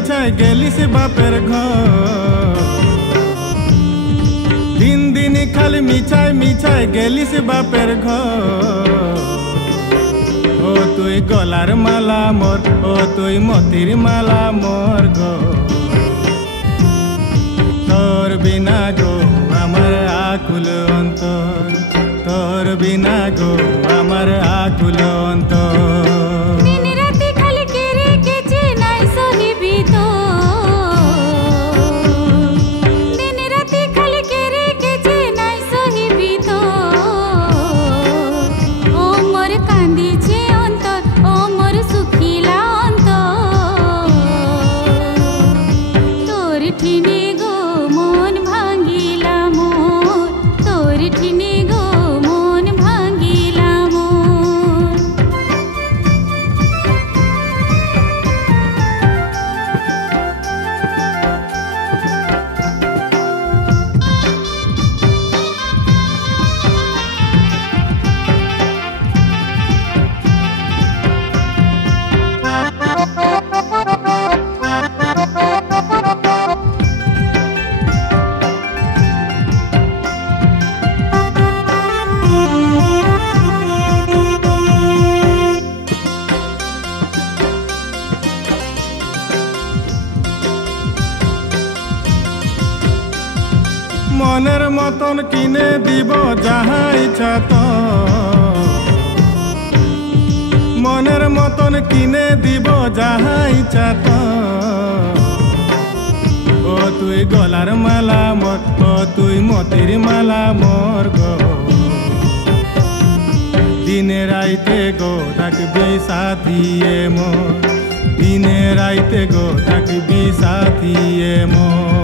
মিছাই গেলিস বাপের ঘর দিন দিন খালি মিছাই মিছাই গেলিস বাপের ঘর ও তুই গলার মালা মোর ও তুই মতির মালা মোর গো তোর বিনা গো আমার আকুল অন্তর তোর বিনা গো আমার আকুল অন্তর মনের মতন কিনে দিব যাহা ইচ্ছা তো মনের মতন কিনে দিব যাহা ইচ্ছা তো ও তুই গলার মালা মোর ও তুই মতির মালা মোর গো দিনে রাইতে গো থাকবি সাথিয়ে মোর দিনে রাইতে গো থাকবি সাথিয়ে মোর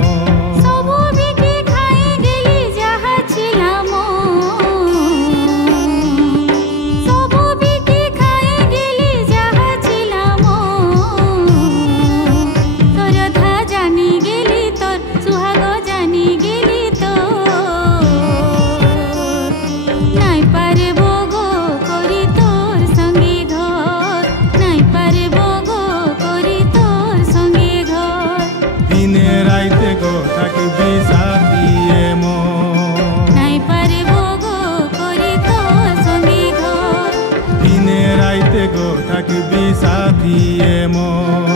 থাকবি সাথিয়ে মোর